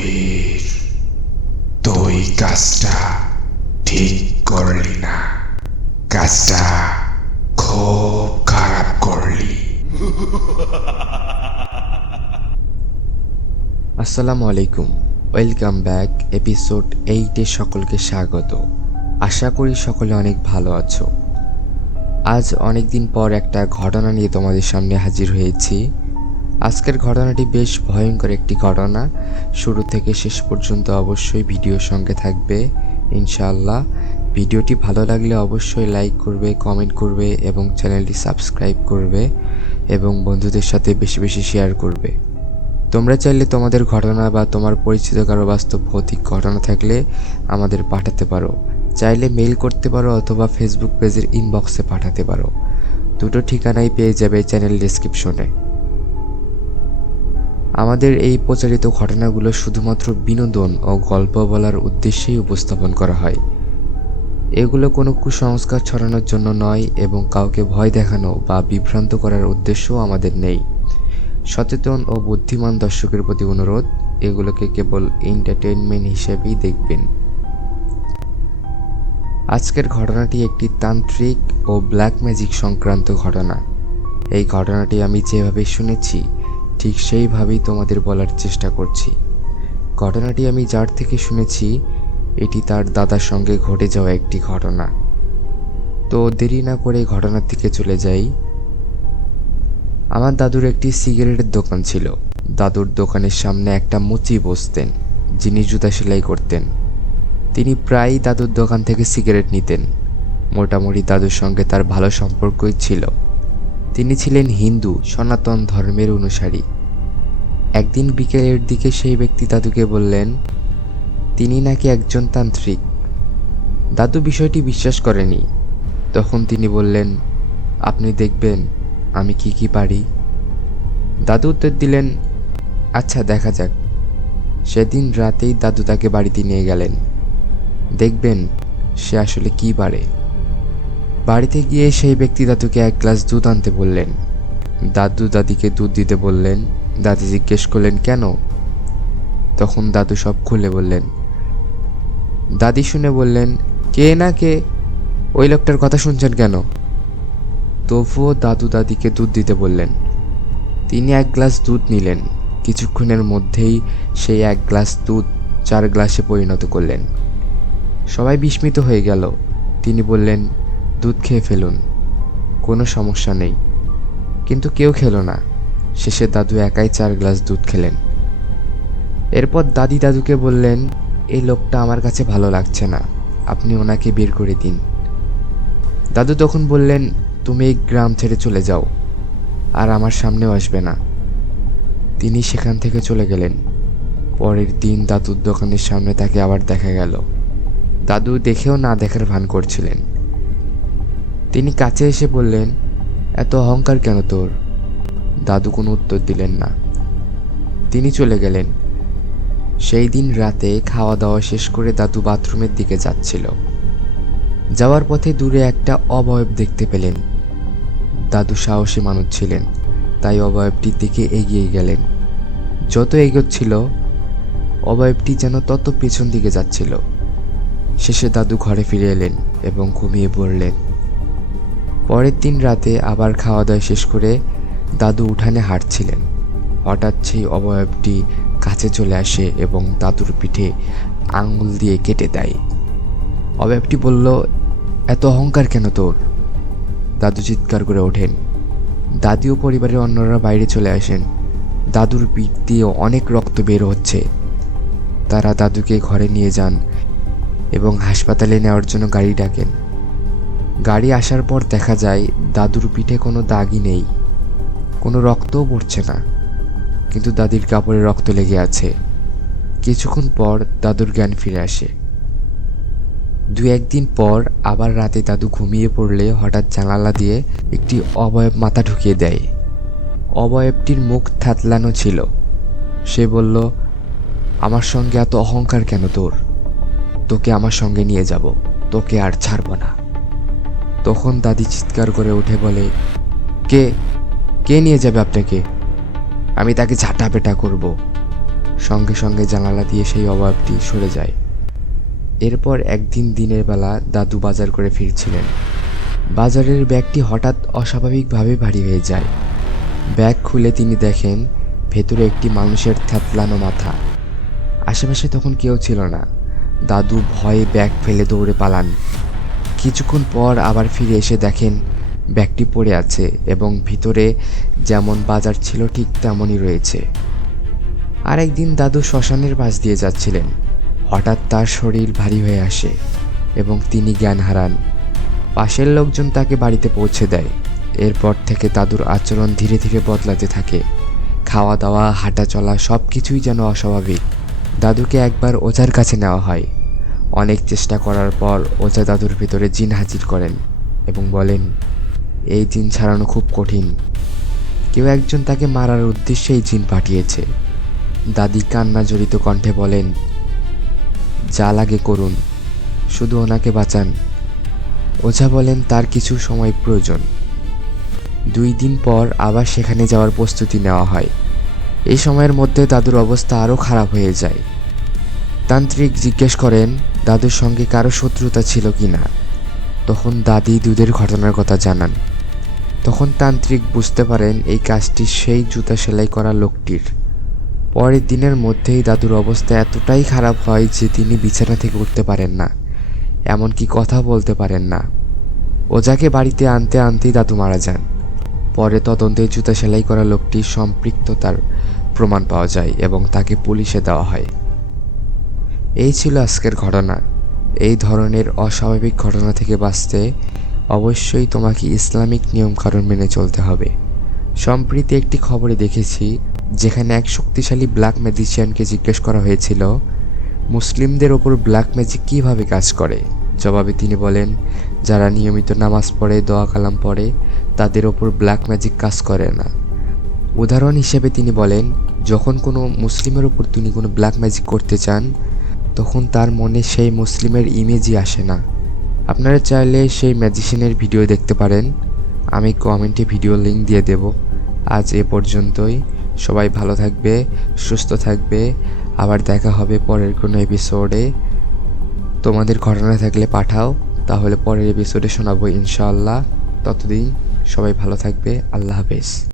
কবির, তুই কাজটা ঠিক করলি না। কাজটা খুব খারাপ করলি। আসসালামু আলাইকুম, ওয়েলকাম ব্যাক। এপিসোড 8-এ সকলকে স্বাগত। আশা করি সকলে অনেক ভালো আছো। আজ অনেক দিন পর একটা ঘটনা নিয়ে তোমাদের সামনে হাজির হয়েছি। আজকের ঘটনাটি বেশ ভয়ঙ্কর একটি ঘটনা। শুরু থেকে শেষ পর্যন্ত অবশ্যই ভিডিওর সঙ্গে থাকবে ইনশাআল্লাহ। ভিডিওটি ভালো লাগলে অবশ্যই লাইক করবে, কমেন্ট করবে এবং চ্যানেলটি সাবস্ক্রাইব করবে এবং বন্ধুদের সাথে বেশি বেশি শেয়ার করবে। তোমরা চাইলে তোমাদের ঘটনা বা তোমার পরিচিত কারো বাস্তব ভৌতিক ঘটনা থাকলে আমাদের পাঠাতে পারো। চাইলে মেইল করতে পারো অথবা ফেসবুক পেজের ইনবক্সে পাঠাতে পারো। দুটো ঠিকানাই পেয়ে যাবে চ্যানেল ডেসক্রিপশনে। আমাদের এই প্রচারিত ঘটনাগুলো শুধুমাত্র বিনোদন ও গল্প বলার উদ্দেশ্যেই উপস্থাপন করা হয়। এগুলো কোনো কুসংস্কার ছড়ানোর জন্য নয় এবং কাউকে ভয় দেখানো বা বিভ্রান্ত করার উদ্দেশ্যও আমাদের নেই। সচেতন ও বুদ্ধিমান দর্শকের প্রতি অনুরোধ, এগুলোকে কেবল এন্টারটেইনমেন্ট হিসেবেই দেখবেন। আজকের ঘটনাটি একটি তান্ত্রিক ও ব্ল্যাক ম্যাজিক সংক্রান্ত ঘটনা। এই ঘটনাটি আমি যেভাবে শুনেছি ঠিক সেইভাবেই তোমাদের বলার চেষ্টা করছি। ঘটনাটি আমি যার থেকে শুনেছি এটি তার দাদার সঙ্গে ঘটে যাওয়া একটি ঘটনা। তো দেরি না করে ঘটনার দিকে চলে যাই। আমার দাদুর একটি সিগারেটের দোকান ছিল। দাদুর দোকানের সামনে একটা মুচি বসতেন, যিনি জুতা সেলাই করতেন। তিনি প্রায়ই দাদুর দোকান থেকে সিগারেট নিতেন। মোটামুটি দাদুর সঙ্গে তার ভালো সম্পর্কই ছিল। তিনি ছিলেন হিন্দু সনাতন ধর্মের অনুসারী। একদিন বিকেলের দিকে সেই ব্যক্তি দাদুকে বললেন তিনি নাকি একজন তান্ত্রিক। দাদু বিষয়টি বিশ্বাস করেনি। তখন তিনি বললেন, আপনি দেখবেন আমি কি পারি। দাদু উত্তর দিলেন, আচ্ছা দেখা যাক। সেদিন রাতেই দাদু তাকে বাড়িতে নিয়ে গেলেন। দেখবেন সে আসলে কি পারে। বাড়িতে গিয়ে সেই ব্যক্তি দাদুকে এক গ্লাস দুধ আনতে বললেন। দাদু দাদিকে দুধ দিতে বললেন। দাদি জিজ্ঞেস করলেন কেন? তখন দাদু সব খুলে বললেন। দাদি শুনে বললেন, কে না কে, ওই লোকটার কথা শুনছেন কেন? তবুও দাদু দাদিকে দুধ দিতে বললেন। তিনি এক গ্লাস দুধ নিলেন। কিছুক্ষণের মধ্যেই সেই এক গ্লাস দুধ 4 গ্লাসে পরিণত করলেন। সবাই বিস্মিত হয়ে গেল। তিনি বললেন, দুধ খেয়ে ফেলুন, কোনো সমস্যা নেই। কিন্তু কেউ খেলো না। শেষে দাদু একাই 4 গ্লাস দুধ খেলেন। এরপর দাদি দাদুকে বললেন, এই লোকটা আমার কাছে ভালো লাগছে না, আপনি ওনাকে বের করে দিন। দাদু তখন বললেন, তুমি এই গ্রাম ছেড়ে চলে যাও, আর আমার সামনেও আসবে না। তিনি সেখান থেকে চলে গেলেন। পরের দিন দাদুর দোকানের সামনে তাকে আবার দেখা গেল। দাদু দেখেও না দেখার ভান করছিলেন। তিনি কাছে এসে বললেন, এত অহংকার কেন তোর? দাদু কোনো উত্তর দিলেন না। তিনি চলে গেলেন। সেই দিন রাতে খাওয়া দাওয়া শেষ করে দাদু বাথরুমের দিকে যাচ্ছিল। যাওয়ার পথে দূরে একটা অবয়ব দেখতে পেলেন। দাদু সাহসী মানুষ ছিলেন, তাই অবয়বটির দিকে এগিয়ে গেলেন। যত এগোচ্ছিল অবয়বটি যেন তত পেছন দিকে যাচ্ছিল। শেষে দাদু ঘরে ফিরে এলেন এবং ঘুমিয়ে পড়লেন। পরের দিন রাতে আবার খাওয়া দাওয়া শেষ করে দাদু উঠানে হাঁটছিলেন। হঠাৎ সেই অবয়বটি কাছে চলে আসে এবং দাদুর পিঠে আঙুল দিয়ে কেটে দেয়। অবয়বটি বলল, এত অহংকার কেন তোর? দাদু চিৎকার করে ওঠেন। দাদি ও পরিবারের অন্যরা বাইরে চলে আসেন। দাদুর পিঠ দিয়ে অনেক রক্ত বের হচ্ছে। তারা দাদুকে ঘরে নিয়ে যান এবং হাসপাতালে নেওয়ার জন্য গাড়ি ডাকেন। গাড়ি আসার পর দেখা যায় দাদুর পিঠে কোনো দাগই নেই, কোনো রক্তও পড়ছে না, কিন্তু দাদির কাপড়ে রক্ত লেগে আছে। কিছুক্ষণ পর দাদুর জ্ঞান ফিরে আসে। 2-1 দিন পর আবার রাতে দাদু ঘুমিয়ে পড়লে হঠাৎ জানালা দিয়ে একটি অবয়ব মাথা ঢুকিয়ে দেয়। অবয়বটির মুখ থ্যাতলানো ছিল। সে বলল, আমার সঙ্গে এত অহংকার কেন তোর? তোকে আমার সঙ্গে নিয়ে যাব, তোকে আর ছাড়ব না। তখন দাদি চিৎকার করে উঠে বলে, কে কে নিয়ে যাবে আপনাকে? আমি তাকে ঝাঁটাপেটা করব। সঙ্গে সঙ্গে জানালা দিয়ে সেই অভাবটি সরে যায়। এরপর একদিন দিনের বেলা দাদু বাজার করে ফিরছিলেন। বাজারের ব্যাগটি হঠাৎ অস্বাভাবিকভাবে ভারী হয়ে যায়। ব্যাগ খুলে তিনি দেখেন ভেতরে একটি মানুষের থ্যাতলানো মাথা। আশেপাশে তখন কেউ ছিল না। দাদু ভয়ে ব্যাগ ফেলে দৌড়ে পালান। কিছুক্ষণ পর আবার ফিরে এসে দেখেন ব্যাগটি পড়ে আছে এবং ভিতরে যেমন বাজার ছিল ঠিক তেমনই রয়েছে। আরেকদিন দাদু শ্মশানের পাশ দিয়ে যাচ্ছিলেন। হঠাৎ তার শরীর ভারী হয়ে আসে এবং তিনি জ্ঞান হারান। পাশের লোকজন তাকে বাড়িতে পৌঁছে দেয়। এরপর থেকে দাদুর আচরণ ধীরে ধীরে বদলাতে থাকে। খাওয়া দাওয়া, হাঁটা চলা সব কিছুই যেন অস্বাভাবিক। দাদুকে একবার ওঝার কাছে নেওয়া হয়। অনেক চেষ্টা করার পর ওঝা দাদুর ভেতরে জিন হাজির করেন এবং বলেন, এই জিন ছাড়ানো খুব কঠিন। কেউ একজন তাকে মারার উদ্দেশ্যে এই জিন পাঠিয়েছে। দাদি কান্না জড়িত কণ্ঠে বলেন, যা লাগে করুন, শুধু ওনাকে বাঁচান। ওঝা বলেন তার কিছু সময় প্রয়োজন। 2 দিন পর আবার সেখানে যাওয়ার প্রস্তুতি নেওয়া হয়। এই সময়ের মধ্যে দাদুর অবস্থা আরও খারাপ হয়ে যায়। তান্ত্রিক জিজ্ঞেস করেন দাদুর সঙ্গে কারো শত্রুতা ছিল কি না। তখন দাদি দুধের ঘটনার কথা জানান। তখন তান্ত্রিক বুঝতে পারেন এই কাজটি সেই জুতা সেলাই করা লোকটির। পরের দিনের মধ্যেই দাদুর অবস্থা এতটাই খারাপ হয় যে তিনি বিছানা থেকে উঠতে পারেন না, এমনকি কথা বলতে পারেন না। ওঝাকে বাড়িতে আনতে আনতেই দাদু মারা যান। পরে তদন্তে জুতা সেলাই করা লোকটির সম্পৃক্ততার প্রমাণ পাওয়া যায় এবং তাকে পুলিশে দেওয়া হয়। এই ছিল আজকের ঘটনা। এই ধরনের অস্বাভাবিক ঘটনা থেকে বাঁচতে অবশ্যই তোমাকে ইসলামিক নিয়মকানুন মেনে চলতে হবে। সম্প্রতি একটি খবরে দেখেছি যেখানে এক শক্তিশালী ব্ল্যাক ম্যাজিশিয়ানকে জিজ্ঞেস করা হয়েছিল মুসলিমদের ওপর ব্ল্যাক ম্যাজিক কীভাবে কাজ করে। জবাবে তিনি বলেন, যারা নিয়মিত নামাজ পড়ে, দোয়া কালাম পড়ে, তাদের ওপর ব্ল্যাক ম্যাজিক কাজ করে না। উদাহরণ হিসেবে তিনি বলেন, যখন কোনো মুসলিমের ওপর তিনি কোনো ব্ল্যাক ম্যাজিক করতে চান তখন তার মনে সেই মুসলিমের ইমেজই আসে না। আপনারা চাইলে সেই ম্যাজিশিয়ানের ভিডিও দেখতে পারেন। আমি কমেন্টে ভিডিও লিংক দিয়ে দেব। আজ এ পর্যন্তই। সবাই ভালো থাকবে, সুস্থ থাকবে। আবার দেখা হবে পরের কোনো এপিসোডে। তোমাদের ঘটনা থাকলে পাঠাও, তাহলে পরের এপিসোডে শোনাবো ইনশাআল্লাহ। ততদিন সবাই ভালো থাকবে। আল্লাহ হাফেজ।